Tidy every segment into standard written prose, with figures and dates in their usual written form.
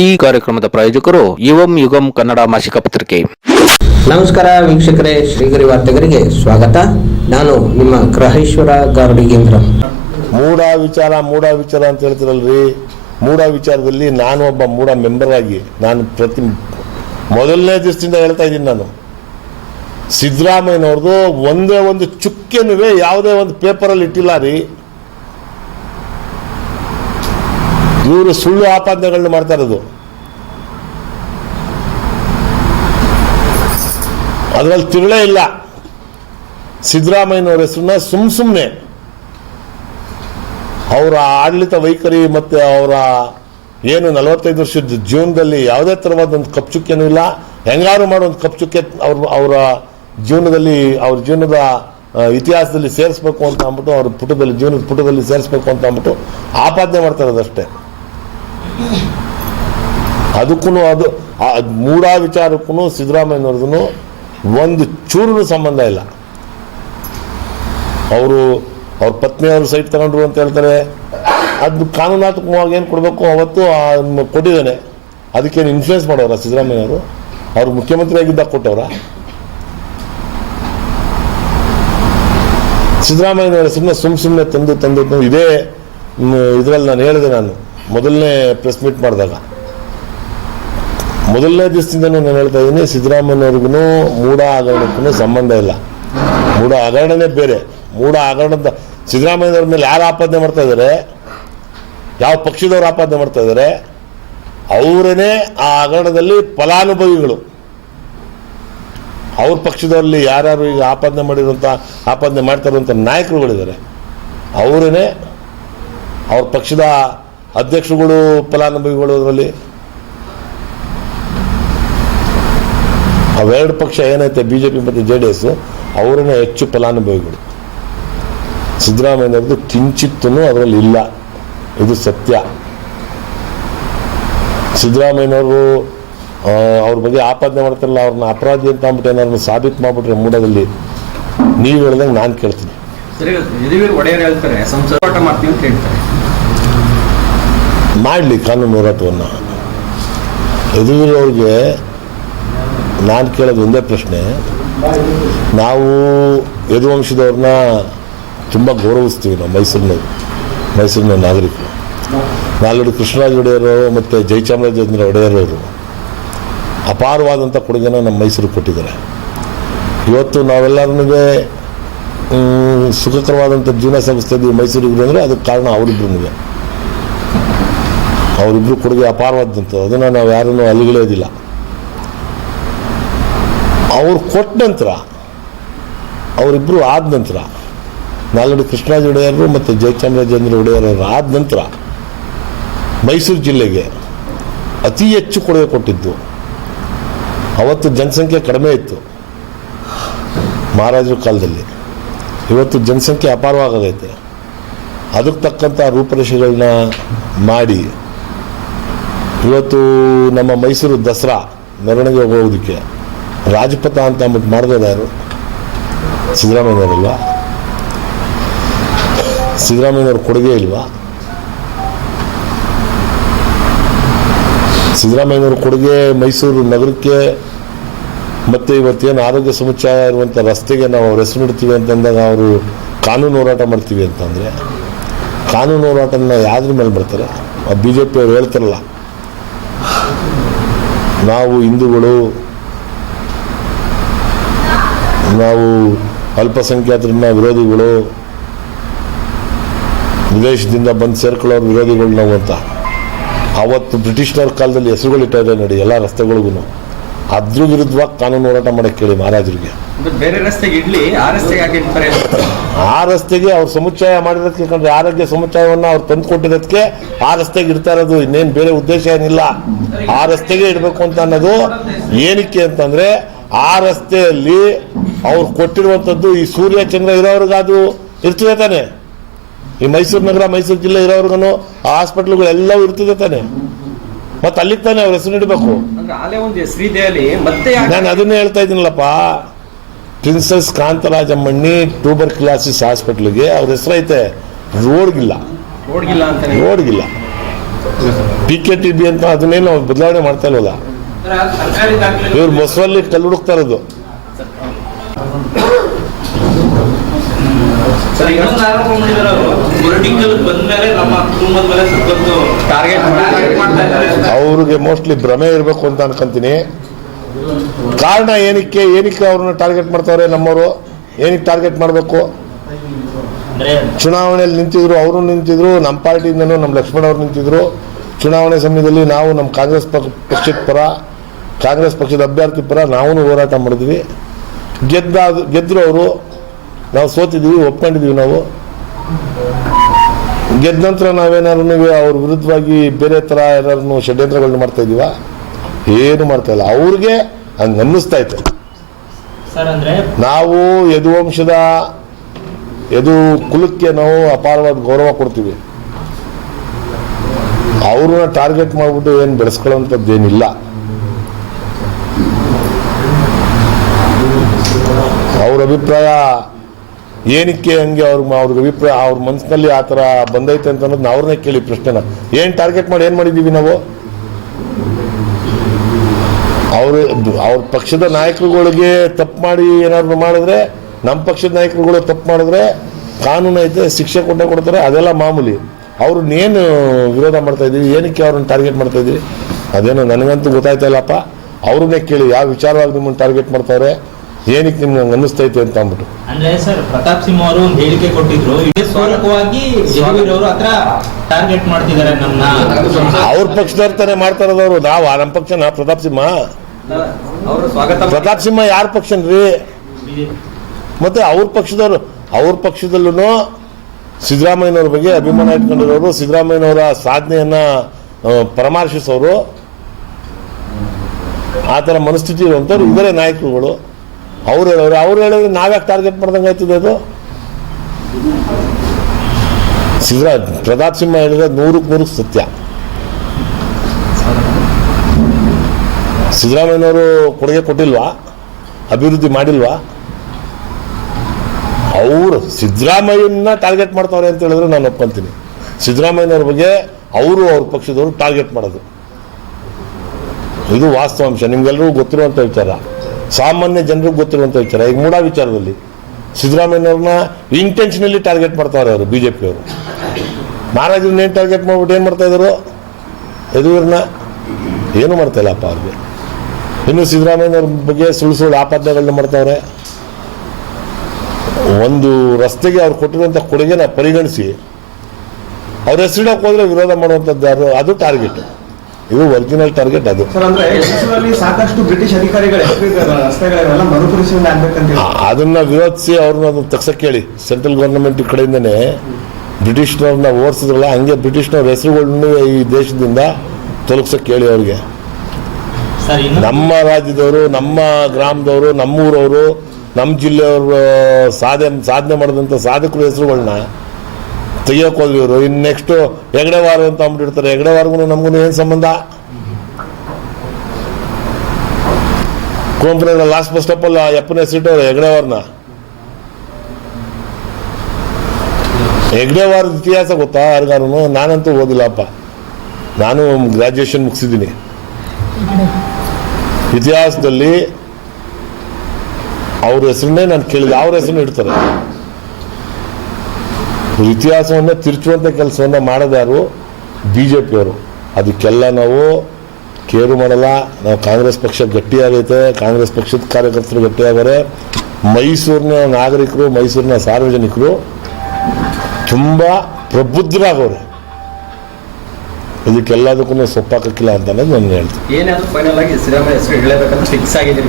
ಈ ಕಾರ್ಯಕ್ರಮದ ಪ್ರಾಯೋಜಕರು ಯುವಂ ಯುಗಂ ಕನ್ನಡ ಮಾಸಿಕ ಪತ್ರಿಕೆ. ನಮಸ್ಕಾರ ವೀಕ್ಷಕರೇ, ಶ್ರೀಗರಿ ವಾರ್ತೆಗರಿಗೆ ಸ್ವಾಗತ. ನಾನು ನಿಮ್ಮ ಗ್ರಹೇಶ್ವರ ಗಾರ್ಡಿಗೇಂದ್ರ. ಮೂಢ ವಿಚಾರ ಅಂತ ಹೇಳ್ತಿರಲ್ರಿ. ಮೂಢ ವಿಚಾರದಲ್ಲಿ ನಾನು ಒಬ್ಬ ಮೂಢ ಮೆಂಬರ್ ಆಗಿ ನಾನು ಮೊದಲನೇ ದಿವಸದಿಂದ ಹೇಳ್ತಾ ಇದ್ದೀನಿ. ನಾನು ಸಿದ್ದರಾಮಯ್ಯನವ್ರದ್ದು ಒಂದೇ ಒಂದು ಚುಕ್ಕೆನುವೆ ಯಾವುದೇ ಒಂದು ಪೇಪರಲ್ಲಿ ಇಟ್ಟಿಲ್ಲ ರೀ. ಇವರು ಸುಳ್ಳು ಆಪಾದನೆಗಳನ್ನ ಮಾಡ್ತಾ ಇರೋದು. ಅದರಲ್ಲಿ ತಿರುಳೇ ಇಲ್ಲ. ಸಿದ್ದರಾಮಯ್ಯನವ್ರ ಹೆಸರನ್ನ ಸುಮ್ಮನೆ ಅವರ ಆಡಳಿತ ವೈಖರಿ ಮತ್ತು ಅವರ ಏನು 45 ವರ್ಷದ ಜೀವನದಲ್ಲಿ ಯಾವುದೇ ಥರವಾದ ಒಂದು ಕಪ್ಚುಕ್ಕೆನೂ ಇಲ್ಲ. ಹೆಂಗಾರು ಮಾಡೋ ಒಂದು ಕಪ್ಚುಕ್ಕೆ ಅವರ ಜೀವನದಲ್ಲಿ ಅವ್ರ ಜೀವನದ ಇತಿಹಾಸದಲ್ಲಿ ಸೇರಿಸ್ಬೇಕು ಅಂತ ಅಂದ್ಬಿಟ್ಟು ಅವ್ರ ಜೀವನದ ಪುಟದಲ್ಲಿ ಸೇರಿಸ್ಬೇಕು ಅಂತ ಅಂದ್ಬಿಟ್ಟು ಆಪಾದನೆ ಮಾಡ್ತಾ ಇರೋದಷ್ಟೇ. ಅದಕ್ಕೂ ಅದು ಮೂಢ ವಿಚಾರಕ್ಕೂ ಸಿದ್ದರಾಮಯ್ಯನವ್ರದ್ದು ಒಂದು ಚೂರು ಸಂಬಂಧ ಇಲ್ಲ. ಅವ್ರ ಪತ್ನಿಯವರು ಸೈಟ್ ತಗೊಂಡ್ರು ಅಂತ ಹೇಳ್ತಾರೆ. ಅದು ಕಾನೂನಾತ್ಮಕವಾಗಿ ಏನು ಕೊಡಬೇಕು ಅವತ್ತು ಕೊಟ್ಟಿದ್ದಾನೆ. ಅದಕ್ಕೇನು ಇನ್ಫ್ಲೂಯೆನ್ಸ್ ಮಾಡೋರ ಸಿದ್ದರಾಮಯ್ಯವರು? ಅವ್ರು ಮುಖ್ಯಮಂತ್ರಿ ಆಗಿದ್ದಾಗ ಕೊಟ್ಟವ್ರ? ಸಿದ್ದರಾಮಯ್ಯನವರ ಸುಮ್ಮನೆ ತಂದು ಇದೇ ಇದರಲ್ಲಿ ನಾನು ಹೇಳಿದೆ. ನಾನು ಮೊದಲನೇ ಪ್ರೆಸ್ ಮೀಟ್ ಮಾಡಿದಾಗ ಮೊದಲನೇ ದಿವಸದಿಂದನೂ ನಾನು ಹೇಳ್ತಾ ಇದ್ದೀನಿ, ಸಿದ್ದರಾಮಯ್ಯನವ್ರಿಗೂ ಮೂಢ ಹಗರಣಕ್ಕೂ ಸಂಬಂಧ ಇಲ್ಲ. ಮೂಢ ಹಗರಣನೇ ಬೇರೆ. ಮೂಢ ಹಗರಣದ ಸಿದ್ದರಾಮಯ್ಯನವ್ರ ಮೇಲೆ ಯಾರು ಆಪಾದನೆ ಮಾಡ್ತಾ ಇದ್ದಾರೆ, ಯಾವ ಪಕ್ಷದವ್ರು ಆಪಾದನೆ ಮಾಡ್ತಾ ಇದ್ದಾರೆ, ಅವರೇನೇ ಆ ಹಗರಣದಲ್ಲಿ ಫಲಾನುಭವಿಗಳು. ಅವ್ರ ಪಕ್ಷದಲ್ಲಿ ಯಾರ್ಯಾರು ಈಗ ಆಪಾದನೆ ಮಾಡ್ತಾ ಇರುವಂಥ ನಾಯಕರುಗಳಿದ್ದಾರೆ, ಅವರೇನೇ ಅವ್ರ ಪಕ್ಷದ ಅಧ್ಯಕ್ಷರುಗಳು ಫಲಾನುಭವಿಗಳು. ಅದರಲ್ಲಿ ಅವೆರಡು ಪಕ್ಷ ಏನೈತೆ BJP ಮತ್ತು JDS, ಅವರೇನೇ ಹೆಚ್ಚು ಫಲಾನುಭವಿಗಳು. ಸಿದ್ದರಾಮಯ್ಯನವ್ರದ್ದು ಕಿಂಚಿತ್ತೂ ಅದರಲ್ಲಿ ಇಲ್ಲ. ಇದು ಸತ್ಯ. ಸಿದ್ದರಾಮಯ್ಯನವರು ಅವ್ರ ಬಗ್ಗೆ ಆಪಾದನೆ ಮಾಡ್ತಾರಲ್ಲ, ಅವ್ರನ್ನ ಅಪರಾಧಿ ಅಂತ ಅಂದ್ಬಿಟ್ಟು ಏನಾದ್ರು ಸಾಬೀತು ಮಾಡ್ಬಿಟ್ರೆ ಮೂಡದಲ್ಲಿ ನೀವು ಹೇಳ್ದಂಗೆ ನಾನು ಕೇಳ್ತೀನಿ. ಮಾಡಲಿ ಕಾನೂನು ಹೋರಾಟವನ್ನು. ಯದುವೀರವ್ರಿಗೆ ನಾನು ಕೇಳೋದು ಒಂದೇ ಪ್ರಶ್ನೆ. ನಾವು ಯದುವಂಶದವ್ರನ್ನ ತುಂಬ ಗೌರವಿಸ್ತೀವಿ. ನಾವು ಮೈಸೂರಿನ ನಾಗರಿಕರು. ನಾಲ್ವಡಿ ಕೃಷ್ಣರಾಜ ಒಡೆಯರು ಮತ್ತು ಜಯಚಾಮರಾಜೇಂದ್ರ ಒಡೆಯರವರು ಅಪಾರವಾದಂಥ ಕೊಡುಗೆನ ನಮ್ಮ ಮೈಸೂರಿಗೆ ಕೊಟ್ಟಿದ್ದಾರೆ. ಇವತ್ತು ನಾವೆಲ್ಲರನಿಗೆ ಸುಖಕರವಾದಂಥ ಜೀವನ ಸಾಗಿಸ್ತಾ ಮೈಸೂರಿಗೆ ಅಂದರೆ ಅದಕ್ಕೆ ಕಾರಣ ಅವರಿಬ್ಬರು ಕೊಡುಗೆ ಅಪಾರವಾದಂಥದ್ದು. ಅದನ್ನು ನಾವು ಯಾರನ್ನೂ ಅಲ್ಲಿಗಳೇದಿಲ್ಲ. ಅವ್ರು ಕೊಟ್ಟ ನಂತರ, ಅವರಿಬ್ಬರು ಆದ ನಂತರ, ನಾಲ್ವಡಿ ಕೃಷ್ಣರಾಜ ಒಡೆಯರು ಮತ್ತು ಜಯಚಾಮರಾಜೇಂದ್ರ ಒಡೆಯರವರು ಆದ ನಂತರ ಮೈಸೂರು ಜಿಲ್ಲೆಗೆ ಅತಿ ಹೆಚ್ಚು ಕೊಡುಗೆ ಕೊಟ್ಟಿದ್ದು. ಅವತ್ತು ಜನಸಂಖ್ಯೆ ಕಡಿಮೆ ಇತ್ತು ಮಹಾರಾಜರ ಕಾಲದಲ್ಲಿ. ಇವತ್ತು ಜನಸಂಖ್ಯೆ ಅಪಾರವಾಗೈತೆ. ಅದಕ್ಕೆ ತಕ್ಕಂಥ ರೂಪರೇಷೆಗಳನ್ನ ಮಾಡಿ ಇವತ್ತು ನಮ್ಮ ಮೈಸೂರು ದಸರಾ ಮೆರವಣಿಗೆ ಹೋಗೋದಕ್ಕೆ ರಾಜಪಥ ಅಂತ ಅಂದ್ಬಿಟ್ಟು ಮಾಡಿದವರು ಯಾರು? ಸಿದ್ದರಾಮಯ್ಯನವರಲ್ವಾ? ಸಿದ್ದರಾಮಯ್ಯನವ್ರ ಕೊಡುಗೆ ಇಲ್ವಾ? ಸಿದ್ದರಾಮಯ್ಯನವ್ರ ಕೊಡುಗೆ ಮೈಸೂರು ನಗರಕ್ಕೆ ಮತ್ತು ಇವತ್ತೇನು ಆರೋಗ್ಯ ಸಮುಚ್ಚಯ ಇರುವಂಥ ರಸ್ತೆಗೆ ನಾವು ಅವ್ರ ಹೆಸರು ಇಡ್ತೀವಿ ಅಂತಂದಾಗ ಅವರು ಕಾನೂನು ಹೋರಾಟ ಮಾಡ್ತೀವಿ ಅಂತಂದರೆ ಕಾನೂನು ಹೋರಾಟನ ಯಾವ್ದ್ರ ಮೇಲೆ ಬರ್ತಾರೆ? BJP ಅವ್ರು ಹೇಳ್ತಾರಲ್ಲ, ನಾವು ಹಿಂದೂಗಳು, ನಾವು ಅಲ್ಪಸಂಖ್ಯಾತರನ್ನ ವಿರೋಧಿಗಳು, ವಿದೇಶದಿಂದ ಬಂದು ಸೇರ್ಕೊಳ್ಳೋರು ವಿರೋಧಿಗಳು ನಾವು ಅಂತ. ಅವತ್ತು ಬ್ರಿಟಿಷ್ನವ್ರ ಕಾಲದಲ್ಲಿ ಹೆಸರುಗಳಿಟ್ಟಾರೆ ನೋಡಿ ಎಲ್ಲ ರಸ್ತೆಗಳಿಗೂ. ಅದ್ರ ವಿರುದ್ಧವಾಗಿ ಕಾನೂನು ಹೋರಾಟ ಮಾಡಕ್ಕೆ ಕೇಳಿ ಮಹಾರಾಜರಿಗೆ. ಬೇರೆ ರಸ್ತೆಗೆ ಇಡ್ಲಿ, ಆ ರಸ್ತೆಗೆ ಅವ್ರು ಸಮುಚ್ಚಯ ಮಾಡಿರೋದಕ್ಕೆ, ಯಾಕಂದ್ರೆ ಆರೋಗ್ಯ ಸಮುಚ್ಚಯವನ್ನು ಅವ್ರು ತಂದು ಕೊಟ್ಟಿರೋದಕ್ಕೆ ಆ ರಸ್ತೆಗೆ ಇಡ್ತಾ ಇರೋದು. ಇನ್ನೇನು ಬೇರೆ ಉದ್ದೇಶ ಏನಿಲ್ಲ. ಆ ರಸ್ತೆಗೆ ಇಡಬೇಕು ಅಂತ ಅನ್ನೋದು ಏನಕ್ಕೆ ಅಂತಂದ್ರೆ, ಆ ರಸ್ತೆಯಲ್ಲಿ ಅವ್ರು ಕೊಟ್ಟಿರುವಂಥದ್ದು ಈ ಸೂರ್ಯ ಚಂದ್ರ ಇರೋರ್ಗಾದು ಇರ್ತದೆ ತಾನೆ. ಈ ಮೈಸೂರು ನಗರ, ಮೈಸೂರು ಜಿಲ್ಲೆ ಇರೋರ್ಗು ಹಾಸ್ಪಿಟ್ಲ್ಗಳು ಎಲ್ಲವೂ ಇರ್ತದೆ ತಾನೆ. ಮತ್ತೆ ಅಲ್ಲಿಗೆ ತಾನೆ ಅವ್ರ ಹೆಸರು ಇಡಬೇಕು. ನಾನು ಅದನ್ನೇ ಹೇಳ್ತಾ ಇದ್ದೀನಲ್ಲಪ್ಪ. ಪ್ರಿನ್ಸಸ್ ಕಾಂತರಾಜಮ್ಮಣ್ಣಿ ಟ್ಯೂಬರ್ಕ್ಯುಲೋಸಿಸ್ ಹಾಸ್ಪಿಟ್ಲಿಗೆ ಅವ್ರ ಹೆಸರೈತೆ, ರೋಡ್ಗಿಲ್ಲ. PKTB ಅಂತ ಅದನ್ನೇನು ಬದಲಾವಣೆ ಮಾಡ್ತಾ ಇಲ್ವಲ್ಲ. ಇವ್ರು ಮೊಸರಲ್ಲಿ ಕಲ್ಲು ಹುಡುಕ್ತಾ ಇರೋದು. ಸರ್ ಇನ್ನೊಂದು ಆರೋಪ ಮಾಡಿದ್ದಾರೆ ಅವರು ಪೊಲಿಟಿಕಲ್ ಬಂದ್ಮೇಲೆ ನಮ್ಮ ಕುಟುಂಬದ ಮೇಲೆ ಸತತ ಟಾರ್ಗೆಟ್ ಮಾಡ್ತಾ ಇದ್ದಾರೆ. ಅವ್ರಿಗೆ ಮೋಸ್ಟ್ಲಿ ಭ್ರಮೆ ಇರಬೇಕು ಅಂತ ಅನ್ಕೊಂತೀನಿ. ಕಾರಣ ಏನಕ್ಕೆ ಅವ್ರನ್ನ ಟಾರ್ಗೆಟ್ ಮಾಡ್ತಾವ್ರೆ ನಮ್ಮವರು? ಏನಕ್ಕೆ ಟಾರ್ಗೆಟ್ ಮಾಡಬೇಕು? ಚುನಾವಣೆಯಲ್ಲಿ ನಿಂತಿದ್ರು, ಅವರು ನಿಂತಿದ್ರು, ನಮ್ಮ ಪಾರ್ಟಿಯಿಂದನೂ ನಮ್ಮ ಲಕ್ಷ್ಮಣ್ ಅವ್ರು ನಿಂತಿದ್ರು. ಚುನಾವಣೆ ಸಮಯದಲ್ಲಿ ನಾವು ನಮ್ಮ ಕಾಂಗ್ರೆಸ್ ಪಕ್ಷದ ಪರ, ಕಾಂಗ್ರೆಸ್ ಪಕ್ಷದ ಅಭ್ಯರ್ಥಿ ಪರ ನಾವು ಹೋರಾಟ ಮಾಡಿದ್ವಿ. ಗೆದ್ರು ಅವರು, ನಾವು ಸೋತಿದ್ದೀವಿ, ಒಪ್ಕೊಂಡಿದ್ದೀವಿ. ನಾವು ಗೆದ್ದ ನಂತರ ನಾವೇನಾದ್ರು ಅವ್ರ ವಿರುದ್ಧವಾಗಿ ಬೇರೆ ಥರ ಏನಾದ್ರು ಷಡ್ಯಂತ್ರಗಳನ್ನ ಮಾಡ್ತಾ ಇದೀವ? ಏನು ಮಾಡ್ತಾ ಇಲ್ಲ. ಅವ್ರಿಗೆ ಹಂಗೆ ಅನ್ನಿಸ್ತಾ ಇತ್ತು. ನಾವು ಯದು ಕುಲಕ್ಕೆ ನಾವು ಅಪಾರವಾದ ಗೌರವ ಕೊಡ್ತೀವಿ. ಅವ್ರನ್ನ ಟಾರ್ಗೆಟ್ ಮಾಡಿಬಿಟ್ಟು ಏನು ಬೆಳೆಸ್ಕೊಳ್ಳೋಂಥದ್ದೇನಿಲ್ಲ. ಅವ್ರ ಅಭಿಪ್ರಾಯ ಏನಕ್ಕೆ ಹಂಗೆ ಅವ್ರಿಗೆ ಅಭಿಪ್ರಾಯ ಅವ್ರ ಮನಸ್ಸಿನಲ್ಲಿ ಆ ಥರ ಬಂದೈತೆ ಅಂತ ಅನ್ನೋದನ್ನ ಅವ್ರನ್ನೇ ಕೇಳಿ ಪ್ರಶ್ನೆನ. ಏನು ಟಾರ್ಗೆಟ್ ಮಾಡಿ ಏನು ಮಾಡಿದ್ದೀವಿ ನಾವು? ಅವ್ರ ಪಕ್ಷದ ನಾಯಕರುಗಳಿಗೆ ತಪ್ಪು ಮಾಡಿ ಏನಾದ್ರು ಮಾಡಿದ್ರೆ, ನಮ್ಮ ಪಕ್ಷದ ನಾಯಕರುಗಳು ತಪ್ಪು ಮಾಡಿದ್ರೆ ಕಾನೂನು ಐತೆ, ಶಿಕ್ಷೆ ಕೊಡ್ತಾರೆ, ಅದೆಲ್ಲ ಮಾಮೂಲಿ. ಅವ್ರನ್ನೇನು ವಿರೋಧ ಮಾಡ್ತಾ ಇದ್ದೀವಿ, ಏನಕ್ಕೆ ಅವ್ರನ್ನ ಟಾರ್ಗೆಟ್ ಮಾಡ್ತಾ ಇದ್ದೀವಿ ಅದೇನೋ ನನಗಂತೂ ಗೊತ್ತಾಯ್ತಾ ಇಲ್ಲಪ್ಪ. ಅವ್ರನ್ನೇ ಕೇಳಿ ಯಾವ ವಿಚಾರವಾಗಿ ನಿಮ್ಮನ್ನು ಟಾರ್ಗೆಟ್ ಮಾಡ್ತಾರೆ, ಏನಕ್ಕೆ ನಿಮ್ಗೆ ಹಂಗೆ ಅನ್ನಿಸ್ತೈತೆ ಅಂತ ಅಂದ್ಬಿಟ್ಟು. ಅಂದ್ರೆ ಸರ್ ಪ್ರತಾಪ್ ಸಿಂಹ ಅವರು ಒಂದು ಹೇಳಿಕೆ ಕೊಟ್ಟಿದ್ರು, ಇದೇ ಸ್ವಾಗತವಾಗಿ ಅವರು ಹತ್ರ ಟಾರ್ಗೆಟ್ ಮಾಡ್ತಿದ್ದಾರೆ ನಮ್ಮನ್ನ. ಅವ್ರ ಪಕ್ಷದವ್ರ ತಾನೇ ಮಾಡ್ತಾ ಇರೋದವ್ರು. ನಾವು ನಮ್ಮ ಪಕ್ಷನ ಪ್ರತಾಪ್ ಸಿಂಹ? ಪ್ರತಾಪ್ ಸಿಂಹ ಯಾರ ಪಕ್ಷನ್ರಿ? ಮತ್ತೆ ಅವ್ರ ಪಕ್ಷದಲ್ಲೂ ಸಿದ್ದರಾಮಯ್ಯನವ್ರ ಬಗ್ಗೆ ಅಭಿಮಾನ ಇಟ್ಕೊಂಡಿರೋರು, ಸಿದ್ದರಾಮಯ್ಯನವರ ಸಾಧನೆಯನ್ನ ಪರಾಮರ್ಶಿಸೋರು, ಆ ಥರ ಮನಸ್ಥಿತಿ ಇರುವಂಥವ್ರು ಇವರೇ ನಾಯಕರುಗಳು. ಅವ್ರು ಹೇಳಿದ್ರೆ ನಾವ್ಯಾಕೆ ಟಾರ್ಗೆಟ್ ಮಾಡ್ದಂಗೆ ಆಯ್ತದೆ? ಅದು ಪ್ರತಾಪ್ ಸಿಂಹ ಹೇಳಿದ್ರೆ 100% ಸತ್ಯ. ಸಿದ್ದರಾಮಯ್ಯನವರು ಕೊಡುಗೆ ಕೊಟ್ಟಿಲ್ವಾ? ಅಭಿವೃದ್ಧಿ ಮಾಡಿಲ್ವಾ? ಅವರು ಸಿದ್ದರಾಮಯ್ಯನ ಟಾರ್ಗೆಟ್ ಮಾಡ್ತಾವ್ರೆ ಅಂತ ಹೇಳಿದ್ರೆ ನಾನು ಒಪ್ಕೊಂತೀನಿ. ಸಿದ್ದರಾಮಯ್ಯನವ್ರ ಬಗ್ಗೆ ಅವ್ರ ಪಕ್ಷದವರು ಟಾರ್ಗೆಟ್ ಮಾಡೋದು ಇದು ವಾಸ್ತವಾಂಶ. ನಿಮ್ಗೆಲ್ಲರಿಗೂ ಗೊತ್ತಿರುವಂಥ ವಿಚಾರ, ಸಾಮಾನ್ಯ ಜನರಿಗೆ ಗೊತ್ತಿರುವಂಥ ವಿಚಾರ. ಈಗ ಮೂಡಾ ವಿಚಾರದಲ್ಲಿ ಸಿದ್ದರಾಮಯ್ಯನವ್ರನ್ನ ಇಂಟೆನ್ಷನಲಿ ಟಾರ್ಗೆಟ್ ಮಾಡ್ತಾವ್ರೆ ಅವರು, BJP ಅವರು. ಮಹಾರಾಜರನ್ನೇನು ಟಾರ್ಗೆಟ್ ಮಾಡ್ಬಿಟ್ಟು ಏನು ಮಾಡ್ತಾ ಇದ್ರು? ಯದುವೀರನ್ನ ಏನು ಮಾಡ್ತಾ ಇಲ್ಲಪ್ಪ ಅವ್ರಿಗೆ. ಇನ್ನು ಸಿದ್ದರಾಮಯ್ಯನವ್ರ ಬಗ್ಗೆ ಸುಳ್ಳು ಆಪಾದನೆಗಳನ್ನ ಮಾಡ್ತಾವ್ರೆ. ಒಂದು ರಸ್ತೆಗೆ ಅವ್ರು ಕೊಟ್ಟಿರುವಂಥ ಕೊಡುಗೆನ ಪರಿಗಣಿಸಿ ಅವ್ರ ಹೆಸರಿಡಕ್ಕೆ ಹೋದ್ರೆ ವಿರೋಧ ಮಾಡುವಂಥದ್ದು ಯಾರು? ಅದು ಟಾರ್ಗೆಟ್. ಇದು ಒರಿಜಿನಲ್ ಟಾರ್ಗೆಟ್. ಅದು ಸಾಕಷ್ಟು ಬ್ರಿಟಿಷ್ ಅಧಿಕಾರಿಗಳು ಮರುಪರಿಶೀಲನೆ ಆಗ್ಬೇಕಂತ ಅದನ್ನ ವಿರೋಧಿಸಿ ಅವ್ರನ್ನ ಅದನ್ನ ತಗ್ಸಕ್ಕೆ ಹೇಳಿ. ಸೆಂಟ್ರಲ್ ಗೌರ್ಮೆಂಟ್ ಕಡೆಯಿಂದನೇ ಬ್ರಿಟಿಷ್ನವ್ರನ್ನ ಓಡಿಸಿದ್ರಲ್ಲ, ಹಂಗೆ ಬ್ರಿಟಿಷ್ನವ್ರ ಹೆಸರುಗಳನ್ನ ಈ ದೇಶದಿಂದ ತೊಲಗಿಸಕ್ಕೆ ಹೇಳಿ ಅವ್ರಿಗೆ. ನಮ್ಮ ರಾಜ್ಯದವರು, ನಮ್ಮ ಗ್ರಾಮದವರು, ನಮ್ಮೂರವರು, ನಮ್ಮ ಜಿಲ್ಲೆಯವರು ಸಾಧನೆ ಮಾಡಿದಂಥ ಸಾಧಕರ ಹೆಸರುಗಳನ್ನ ತೆಗಿಯೋಕೆ ಹೋದ್ವಿ ಇವರು. ಇನ್ನು ನೆಕ್ಸ್ಟ್ ಹೆಗಡೆವಾರ ಅಂತ ಅಂದ್ಬಿಟ್ಟಿರ್ತಾರೆ. ಹೆಗಡೆವಾರ್ಗೂ ನಮಗೂ ಏನು ಸಂಬಂಧ? ಕುವೆಂಪುನಗರ ಲಾಸ್ಟ್ ಬಸ್ ಸ್ಟಾಪಲ್ಲಿ ಯಪ್ಪನ ಹೆಸರಿಟ್ಟವ್ರೆ ಹೆಗಡೆವಾರ್ನ. ಹೆಗಡೆವಾರದ ಇತಿಹಾಸ ಗೊತ್ತಾ ಯಾರಿಗಾರು? ನಾನಂತೂ ಓದಿಲ್ಲಪ್ಪ. ನಾನು ಗ್ರಾಜ್ಯುಯೇಷನ್ ಮುಗಿಸಿದ್ದೀನಿ. ಇತಿಹಾಸದಲ್ಲಿ ಅವ್ರ ಹೆಸರನ್ನೇ ನಾನು ಕೇಳಿದೆ. ಅವ್ರ ಹೆಸರನ್ನ ಇಡ್ತಾರೆ. ಇತಿಹಾಸವನ್ನ ತಿರುಚುವಂಥ ಕೆಲಸವನ್ನ ಮಾಡೋದ್ಯಾರು? BJP ಅವರು. ಅದಕ್ಕೆಲ್ಲ ನಾವು ಕೇರು ಮಾಡಲ್ಲ. ನಾವು ಕಾಂಗ್ರೆಸ್ ಪಕ್ಷ ಗಟ್ಟಿಯಾಗೈತೆ, ಕಾಂಗ್ರೆಸ್ ಪಕ್ಷದ ಕಾರ್ಯಕರ್ತರು ಗಟ್ಟಿಯಾಗಾರೆ. ಮೈಸೂರಿನ ನಾಗರಿಕರು, ಮೈಸೂರಿನ ಸಾರ್ವಜನಿಕರು ತುಂಬ ಪ್ರಬುದ್ಧರಾಗವ್ರೆ. ಇದಕ್ಕೆಲ್ಲದಕ್ಕೂ ಸೊಪ್ಪಾಕಿಲ್ಲ ಅಂತ ಅನ್ನೋದು ನಾನು ಹೇಳ್ತೀನಿ. ಏನಾದರೂ ಫೈನಲ್ ಆಗಿ ಸಿದ್ದರಾಮಯ್ಯ ಹೆಸರು ಹೇಳಬೇಕಂತ ಫಿಕ್ಸ್ ಆಗಿದ್ದೀರಿ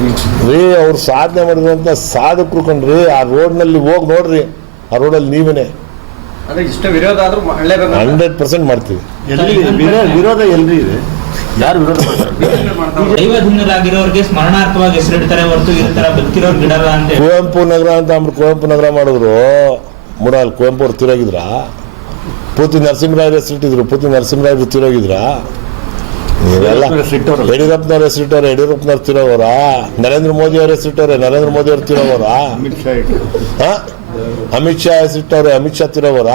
ರೀ? ಅವ್ರು ಸಾಧನೆ ಮಾಡಿರುವಂಥ ಸಾಧಕರು ಕಣ್ರಿ. ಆ ರೋಡ್ನಲ್ಲಿ ಹೋಗಿ ನೋಡ್ರಿ, ಆ ರೋಡಲ್ಲಿ ನೀವೇನೆ ಅಂದ್ರೆ ಇಷ್ಟು ವಿರೋಧ ಆದ್ರೂ 100% ಮಾಡ್ತೀವಿ. ವಿರೋಧ ಎಲ್ರಿ ಇದೆ? ಯಾರು ವಿರೋಧ ದೈವಧನ್ಯರಾಗಿರೋರಿಗೆ ಸ್ಮರಣಾರ್ಥವಾಗಿ ಹೆಸರಿಡ್ತಾರೆ ಹೊರತು ಈ ತರ ಬದುಕಿರೋರು ಬಿಡಲ್ಲ ಅಂತ. ಕುವೆಂಪು ನಗರ ಅಂತ ಅಂದ್ಬಿಟ್ಟು ಕುವೆಂಪು ನಗರ ಮಾಡಿದ್ರು. ಮೂಡಲ್ ಕುವೆಂಪು ಅವ್ರು ತಿರೋಗಿದ್ರ? ಪೂತಿ ನರಸಿಂಹರಾಯರು ಹೆಸರಿಟ್ಟಿದ್ರು. ಪೂತಿ ನರಸಿಂಹರಾಯರು ತಿರೋಗಿದ್ರ? ಯಡಿಯೂರಪ್ಪನವ್ರ ಹೆಸರಿಟ್ಟವ್ರೆ, ಯಡಿಯೂರಪ್ಪನವ್ರು ತಿರೋವರ? ನರೇಂದ್ರ ಮೋದಿ ಅವ್ರ ಹೆಸರಿಟ್ಟವ್ರೆ, ನರೇಂದ್ರ ಮೋದಿ ಅವ್ರು ತಿರೋವರ? ಅಮಿತ್ ಶಾ ಹೆಸರಿಟ್ಟವ್ರೆ, ಅಮಿತ್ ಶಾ ತಿರೋವರ?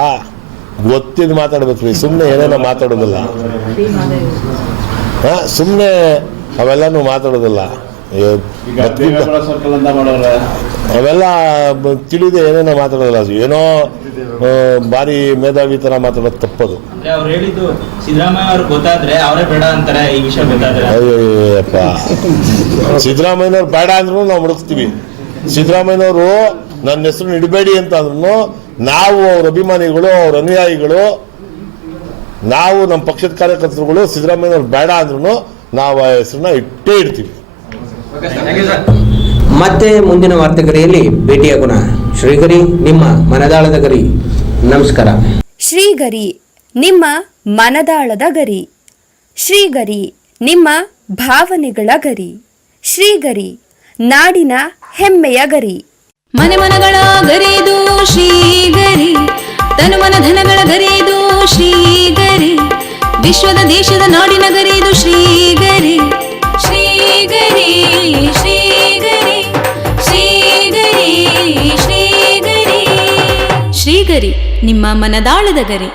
ಗೊತ್ತಿದ್ದು ಮಾತಾಡ್ಬೇಕ್ರಿ, ಸುಮ್ಮನೆ ಏನೇನೋ ಮಾತಾಡೋದಿಲ್ಲ. ಸುಮ್ಮನೆ ಅವೆಲ್ಲನೂ ಮಾತಾಡೋದಿಲ್ಲ. ಈಗ ದೇವೇಗೌಡ ಸರ್ಕಲ್ ಅಂತ ಮಾಡೋರೆ ಅವೆಲ್ಲ ತಿಳಿದೆ ಏನೇನೋ ಮಾತಾಡೋದಿಲ್ಲ. ಅದು ಏನೋ ಭಾರಿ ಮೇಧಾವಿ ಥರ ಮಾತಾಡೋದು ತಪ್ಪದು. ಅಂದ್ರೆ ಅವ್ರು ಹೇಳಿದ್ದು ಸಿದ್ದರಾಮಯ್ಯ ಅವ್ರಿಗೆ ಗೊತ್ತಾದ್ರೆ ಅವರೇ ಬೇಡ ಅಂತಾರೆ, ಈ ವಿಷಯ ಗೊತ್ತಾದ್ರೆ. ಅಯ್ಯಪ್ಪ, ಸಿದ್ದರಾಮಯ್ಯನವ್ರು ಬೇಡ ಅಂದ್ರೂ ನಾವು ಮುಡುಕ್ತೀವಿ. ಸಿದ್ದರಾಮಯ್ಯನವರು ನನ್ನ ಹೆಸರು ಇಡಬೇಡಿ ಅಂತ ಅಂದ್ರೂ ನಾವು ಅವ್ರ ಅಭಿಮಾನಿಗಳು, ಅವ್ರ ಅನುಯಾಯಿಗಳು, ನಾವು ನಮ್ಮ ಪಕ್ಷದ ಕಾರ್ಯಕರ್ತರುಗಳು ಸಿದ್ದರಾಮಯ್ಯನವ್ರು ಬೇಡ ಅಂದ್ರೂ ನಾವು ಆ ಹೆಸರನ್ನ ಇಟ್ಟೇ ಇಡ್ತೀವಿ. ಮತ್ತೆ ಮುಂದಿನ ವಾರ್ತೆಗರಿಯಲ್ಲಿ ಭೇಟಿಯಾಗೋಣ. ಶ್ರೀಗರಿ, ನಿಮ್ಮ ಮನದಾಳದ ಗರಿ. ನಮಸ್ಕಾರ. ಶ್ರೀಗರಿ, ನಿಮ್ಮ ಮನದಾಳದ ಗರಿ. ಶ್ರೀಗರಿ, ನಿಮ್ಮ ಭಾವನೆಗಳ ಗರಿ. ಶ್ರೀಗರಿ, ನಾಡಿನ ಹೆಮ್ಮೆಯ ಗರಿ. ಮನೆ ಮನಗಳ ಗರಿದು ಶ್ರೀಗರಿ, ತನು ಮನ ಧನಗಳ ಗರಿದು ಶ್ರೀಗರಿ, ವಿಶ್ವದ ದೇಶದ ನಾಡಿನ ಗರಿದು ಶ್ರೀಗರಿ. ಶ್ರೀಗರಿ ಶ್ರೀಗರಿ ಶ್ರೀಗರಿ ಶ್ರೀಗರಿ ಶ್ರೀಗರಿ, ನಿಮ್ಮ ಮನದಾಳದ ಗರಿ.